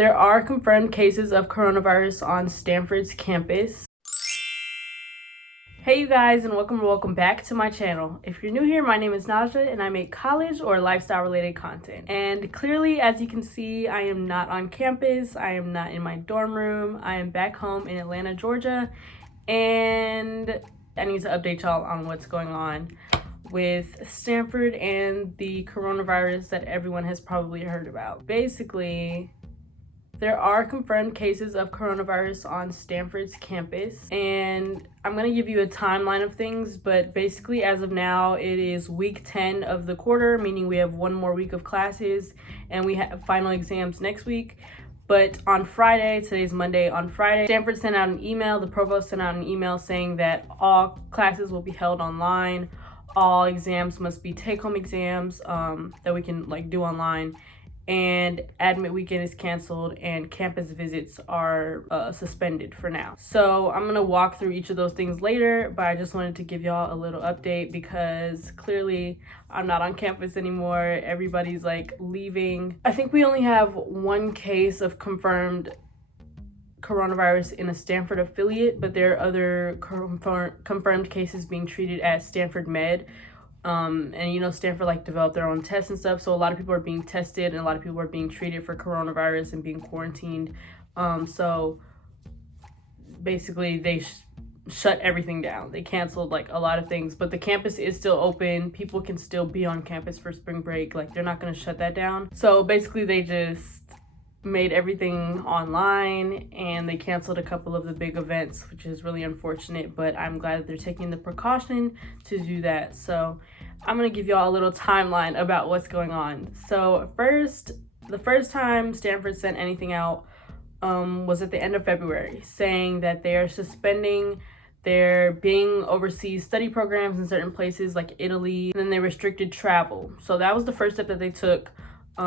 There are confirmed cases of coronavirus on Stanford's campus. Hey you guys, and welcome back to my channel. If you're new here, my name is Nazjaa and I make college or lifestyle related content. And clearly, as you can see, I am not on campus. I am not in my dorm room. I am back home in Atlanta, Georgia, and I need to update y'all on what's going on with Stanford and the coronavirus that everyone has probably heard about. Basically, there are confirmed cases of coronavirus on Stanford's campus, and I'm going to give you a timeline of things, but basically as of now, it is week 10 of the quarter, meaning we have one more week of classes, and we have final exams next week. But on Friday, today's Monday, on Friday, Stanford sent out an email, the provost sent out an email saying that all classes will be held online, all exams must be take-home exams that we can do online, and admit weekend is canceled and campus visits are suspended for now. So I'm gonna walk through each of those things later, but I just wanted to give y'all a little update because clearly I'm not on campus anymore. Everybody's leaving. I think we only have one case of confirmed coronavirus in a Stanford affiliate, but there are other confirmed cases being treated at Stanford Med. And Stanford developed their own tests and stuff, so a lot of people are being tested and a lot of people are being treated for coronavirus and being quarantined. So basically they shut everything down. They canceled a lot of things, but the campus is still open. People can still be on campus for spring break. They're not going to shut that down. So basically they just made everything online and they canceled a couple of the big events, which is really unfortunate, but I'm glad that they're taking the precaution to do that. So I'm gonna give y'all a little timeline about what's going on. So the first time Stanford sent anything out was at the end of February, saying that they are suspending their being overseas study programs in certain places like Italy, and then they restricted travel. So that was the first step that they took.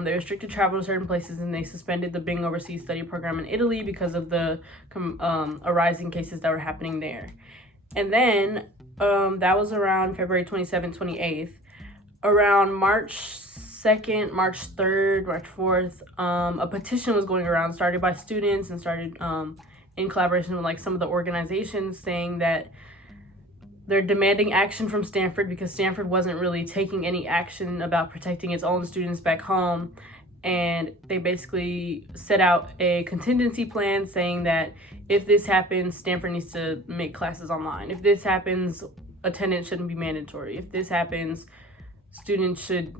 They restricted travel to certain places and they suspended the Bing Overseas Study Program in Italy because of the arising cases that were happening there. And then that was around February 27th, 28th. Around March 2nd, March 3rd, March 4th, a petition was going around started by students and started in collaboration with some of the organizations saying that they're demanding action from Stanford because Stanford wasn't really taking any action about protecting its own students back home. And they basically set out a contingency plan saying that if this happens, Stanford needs to make classes online. If this happens, attendance shouldn't be mandatory. If this happens, students should,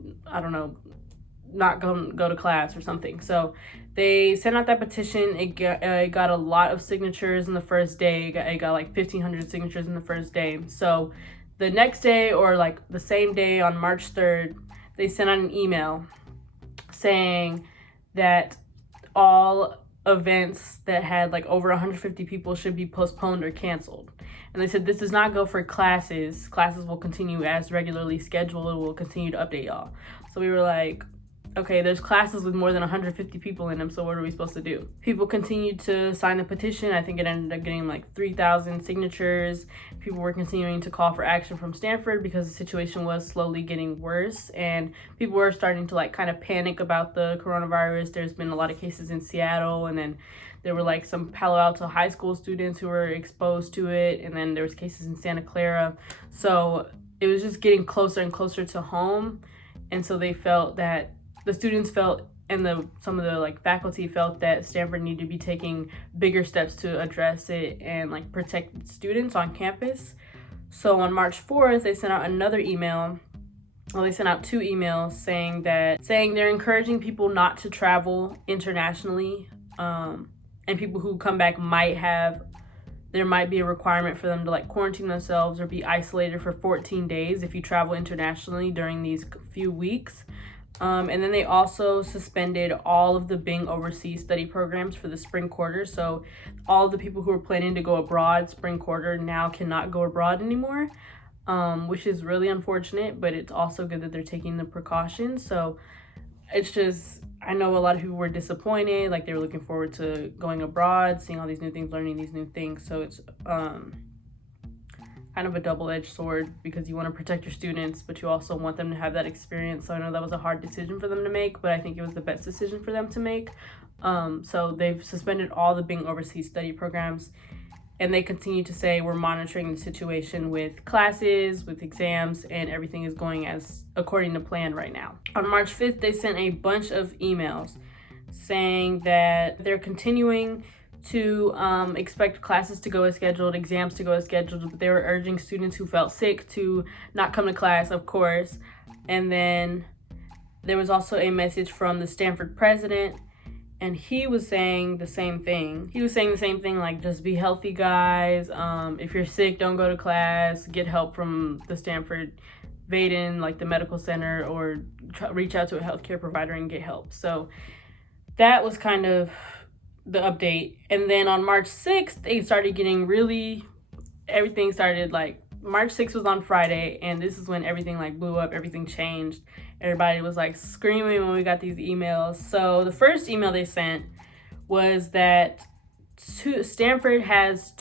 not go to class or something. So they sent out that petition. It got a lot of signatures in the first day. It got 1,500 signatures in the first day. So the next day, or the same day on March 3rd, they sent out an email saying that all events that had over 150 people should be postponed or canceled. And they said this does not go for classes. Classes will continue as regularly scheduled. We'll continue to update y'all. So we were like, okay, there's classes with more than 150 people in them, so what are we supposed to do? People continued to sign the petition. I think it ended up getting 3,000 signatures. People were continuing to call for action from Stanford because the situation was slowly getting worse, and people were starting to kind of panic about the coronavirus. There's been a lot of cases in Seattle, and then there were some Palo Alto high school students who were exposed to it, and then there was cases in Santa Clara. So it was just getting closer and closer to home, and so they felt that the students felt and some of the faculty felt that Stanford needed to be taking bigger steps to address it and protect students on campus. So on March 4th, they sent out another email. Well, they sent out two emails saying they're encouraging people not to travel internationally, and people who come back there might be a requirement for them to quarantine themselves or be isolated for 14 days if you travel internationally during these few weeks. And then they also suspended all of the Bing Overseas Study Programs for the spring quarter. So all of the people who were planning to go abroad spring quarter now cannot go abroad anymore, which is really unfortunate, but it's also good that they're taking the precautions. So it's just, I know a lot of people were disappointed. They were looking forward to going abroad, seeing all these new things, learning these new things. So it's kind of a double-edged sword because you want to protect your students, but you also want them to have that experience. So I know that was a hard decision for them to make, but I think it was the best decision for them to make. So they've suspended all the Bing overseas study programs, and they continue to say we're monitoring the situation with classes, with exams, and everything is going as according to plan right now. On March 5th, they sent a bunch of emails saying that they're continuing to expect classes to go as scheduled, exams to go as scheduled, but they were urging students who felt sick to not come to class, of course. And then there was also a message from the Stanford president, and he was saying the same thing. He was saying the same thing, like, just be healthy, guys. If you're sick, don't go to class. Get help from the Stanford Vaden, like the medical center, or reach out to a healthcare provider and get help. So that was kind of the update. And then on March 6th, they started getting everything started, like, March 6th was on Friday, and this is when everything like blew up, everything changed. Everybody was like screaming when we got these emails. So the first email they sent was that Stanford has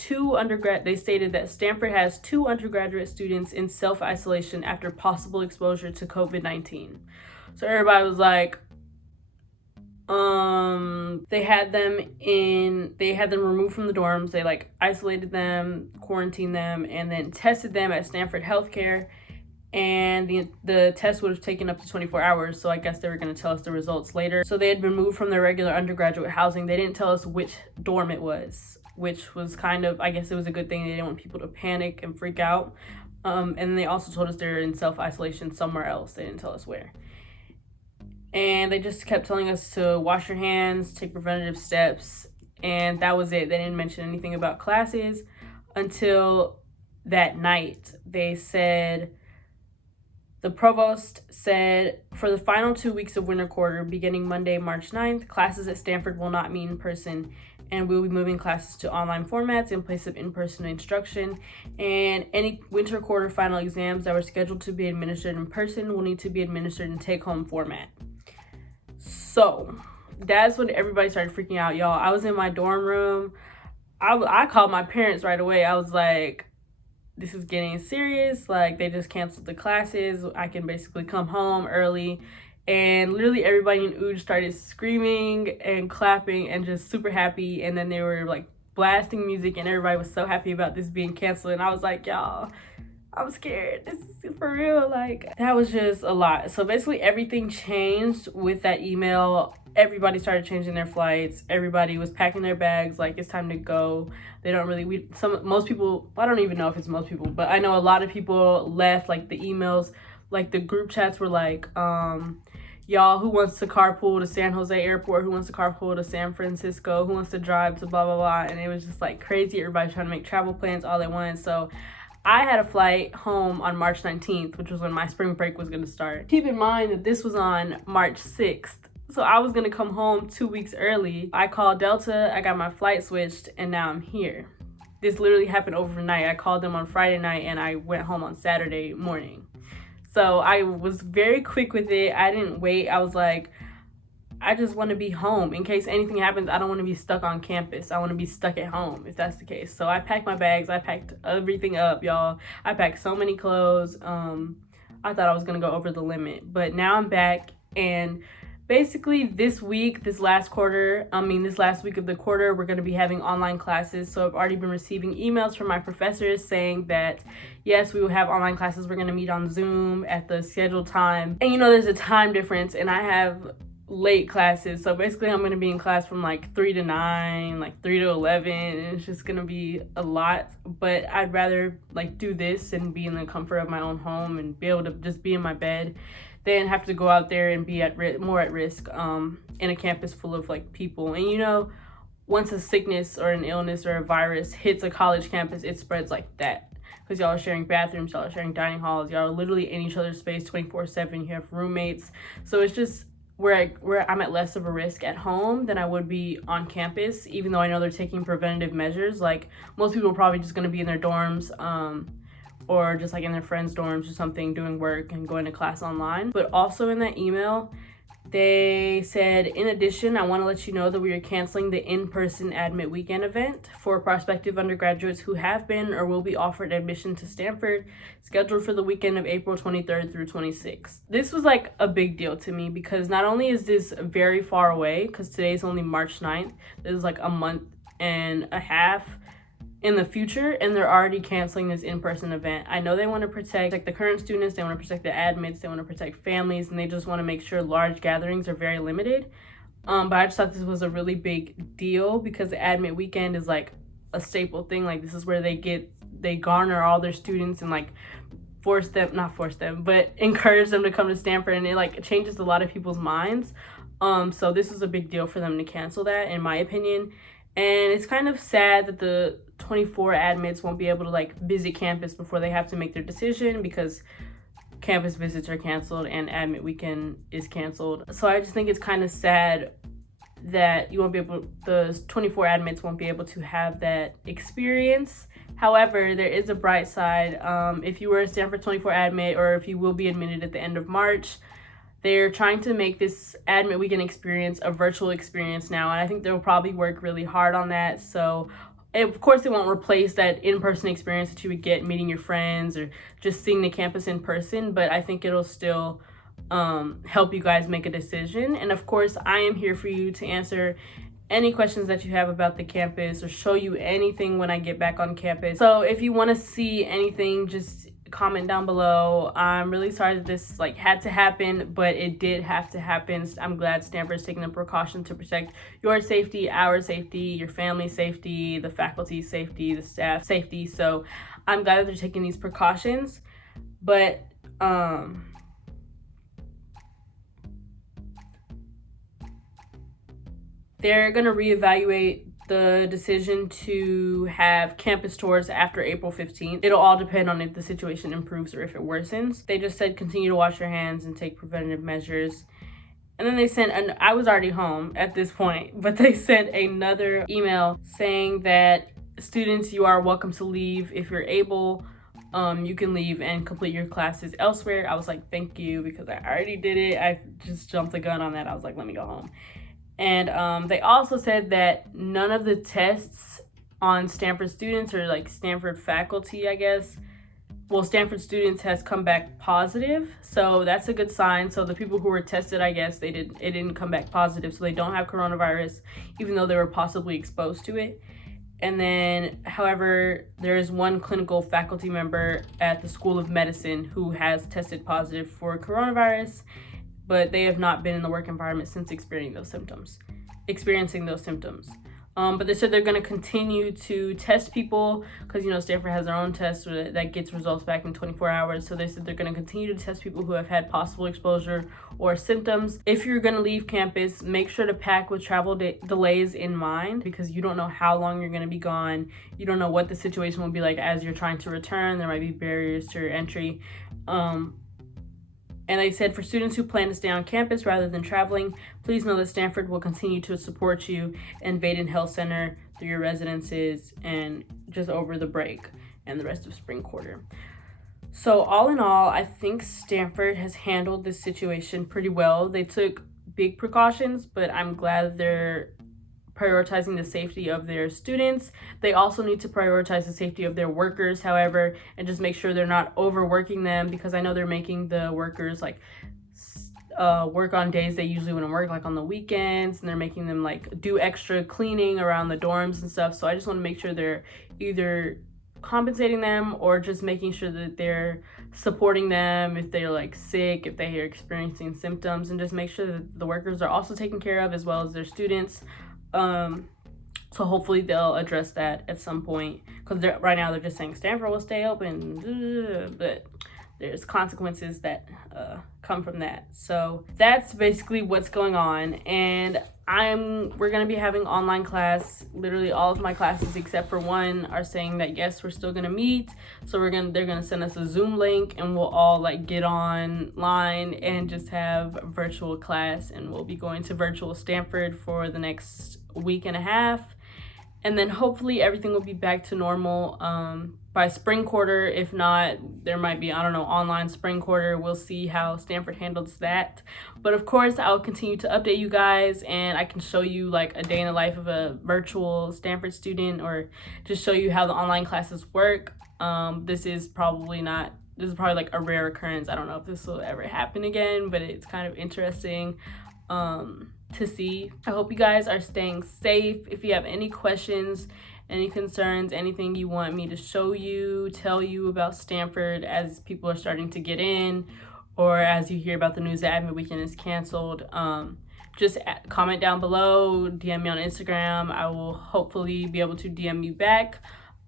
they stated that Stanford has 2 undergraduate students in self-isolation after possible exposure to COVID-19. So everybody was like, they had them removed from the dorms. They like isolated them, quarantined them, and then tested them at Stanford Healthcare. And the test would have taken up to 24 hours. So I guess they were going to tell us the results later. So they had been moved from their regular undergraduate housing. They didn't tell us which dorm it was, which was kind of, I guess it was a good thing. They didn't want people to panic and freak out. And they also told us they're in self-isolation somewhere else. They didn't tell us where. And they just kept telling us to wash your hands, take preventative steps, and that was it. They didn't mention anything about classes until that night. They said, the provost said, for the final 2 weeks of winter quarter, beginning Monday, March 9th, classes at Stanford will not meet in person, and we'll be moving classes to online formats in place of in-person instruction. And any winter quarter final exams that were scheduled to be administered in person will need to be administered in take-home format. So that's when everybody started freaking out, y'all. I was in my dorm room. I called my parents right away. I was like, this is getting serious. Like, they just canceled the classes. I can basically come home early. And literally everybody in Uj started screaming and clapping and just super happy. And then they were like blasting music, and everybody was so happy about this being canceled. And I was like, y'all, I'm scared. This is for real. Like, that was just a lot. So basically everything changed with that email. Everybody started changing their flights. Everybody was packing their bags, like, it's time to go. They don't really, most people, I don't even know if it's most people, but I know a lot of people left. Like, the emails, like the group chats were like, y'all, who wants to carpool to San Jose Airport? Who wants to carpool to San Francisco? Who wants to drive to blah, blah, blah? And it was just like crazy. Everybody trying to make travel plans all at once. So I had a flight home on March 19th, which was when my spring break was going to start. Keep in mind that this was on March 6th. So I was going to come home 2 weeks early. I called Delta, I got my flight switched, and now I'm here. This literally happened overnight. I called them on Friday night, and I went home on Saturday morning. So I was very quick with it. I didn't wait. I was like, I just want to be home. In case anything happens, I don't want to be stuck on campus. I want to be stuck at home, if that's the case. So I packed my bags. I packed everything up, y'all. I packed so many clothes. I thought I was going to go over the limit. But now I'm back, and basically this week of the quarter, we're going to be having online classes. So I've already been receiving emails from my professors saying that, yes, we will have online classes. We're going to meet on Zoom at the scheduled time. And there's a time difference, and I have late classes. So basically I'm going to be in class from like 3 to 9, like 3 to 11, and it's just going to be a lot. But I'd rather like do this and be in the comfort of my own home and be able to just be in my bed than have to go out there and be more at risk in a campus full of like people. And once a sickness or an illness or a virus hits a college campus, it spreads like that, because y'all are sharing bathrooms, y'all are sharing dining halls, y'all are literally in each other's space 24/7. You have roommates. So it's just where I'm at less of a risk at home than I would be on campus, even though I know they're taking preventative measures. Like, most people are probably just going to be in their dorms or just like in their friends' dorms or something, doing work and going to class online. But also in that email, They said, in addition, I want to let you know that we are canceling the in-person Admit Weekend event for prospective undergraduates who have been or will be offered admission to Stanford, scheduled for the weekend of April 23rd through 26th. This was like a big deal to me because not only is this very far away, because today's only March 9th, this is like a month and a half in the future, and they're already canceling this in-person event. I know they want to protect like the current students, they want to protect the admits, they want to protect families, and they just want to make sure large gatherings are very limited. But I just thought this was a really big deal because the Admit Weekend is like a staple thing. Like, this is where they garner all their students and like encourage them to come to Stanford, and it like changes a lot of people's minds. So this is a big deal for them to cancel that, in my opinion. And it's kind of sad that the 24 admits won't be able to like visit campus before they have to make their decision, because campus visits are canceled and Admit Weekend is canceled. So I just think it's kind of sad that the 24 admits won't be able to have that experience. However, there is a bright side. If you were a Stanford 24 admit, or if you will be admitted at the end of March, they're trying to make this Admit Weekend experience a virtual experience now, and I think they'll probably work really hard on that. So, of course, it won't replace that in-person experience that you would get meeting your friends or just seeing the campus in person, but I think it'll still help you guys make a decision. And of course, I am here for you to answer any questions that you have about the campus or show you anything when I get back on campus. So if you want to see anything, just comment down below. I'm really sorry that this like had to happen, but it did have to happen. I'm glad Stanford's taking the precaution to protect your safety, our safety, your family's safety, the faculty's safety, the staff safety. So I'm glad that they're taking these precautions. But they're gonna reevaluate the decision to have campus tours after April 15th. It'll all depend on if the situation improves or if it worsens. They just said continue to wash your hands and take preventative measures. And then they sent, and I was already home at this point, but they sent another email saying that students, you are welcome to leave if you're able. You can leave and complete your classes elsewhere. I was like, thank you, because I already did it. I just jumped the gun on that. I was like, let me go home. And they also said that none of the tests on Stanford students or like Stanford faculty, I guess, well, Stanford students has come back positive. So that's a good sign. So the people who were tested, I guess it didn't come back positive. So they don't have coronavirus, even though they were possibly exposed to it. And then, however, there is one clinical faculty member at the School of Medicine who has tested positive for coronavirus, but they have not been in the work environment since experiencing those symptoms. But they said they're going to continue to test people because, Stanford has their own test that gets results back in 24 hours. So they said they're going to continue to test people who have had possible exposure or symptoms. If you're going to leave campus, make sure to pack with travel delays in mind, because you don't know how long you're going to be gone. You don't know what the situation will be like as you're trying to return. There might be barriers to your entry. And they said for students who plan to stay on campus rather than traveling, please know that Stanford will continue to support you in Vaden Health Center through your residences and just over the break and the rest of spring quarter. So all in all, I think Stanford has handled this situation pretty well. They took big precautions, but I'm glad they're prioritizing the safety of their students. They also need to prioritize the safety of their workers, however, and just make sure they're not overworking them, because I know they're making the workers like work on days they usually wouldn't work, like on the weekends, and they're making them like do extra cleaning around the dorms and stuff. So I just want to make sure they're either compensating them or just making sure that they're supporting them if they're like sick, if they are experiencing symptoms, and just make sure that the workers are also taken care of as well as their students. So hopefully they'll address that at some point, because right now they're just saying Stanford will stay open, but there's consequences that come from that. So that's basically what's going on. And we're gonna be having online class. Literally all of my classes except for one are saying that yes, we're still gonna meet. So they're gonna send us a Zoom link, and we'll all like get online and just have virtual class, and we'll be going to virtual Stanford for the next week and a half. and then hopefully everything will be back to normal by spring quarter. If not, there might be, I don't know, online spring quarter. We'll see how Stanford handles that. But of course, I'll continue to update you guys, and I can show you like a day in the life of a virtual Stanford student, or just show you how the online classes work. This is probably like a rare occurrence. I don't know if this will ever happen again, but it's kind of interesting to see. I hope you guys are staying safe. If you have any questions, any concerns, anything you want me to show you, tell you about Stanford as people are starting to get in, or as you hear about the news that Admit Weekend is canceled, just comment down below, DM me on Instagram. I will hopefully be able to DM you back.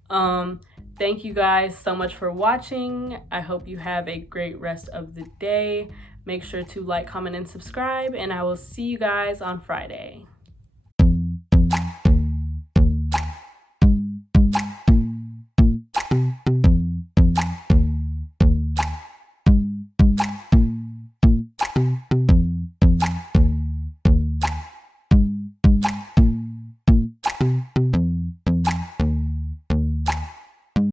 Thank you guys so much for watching. I hope you have a great rest of the day. Make sure to like, comment, and subscribe, and I will see you guys on Friday.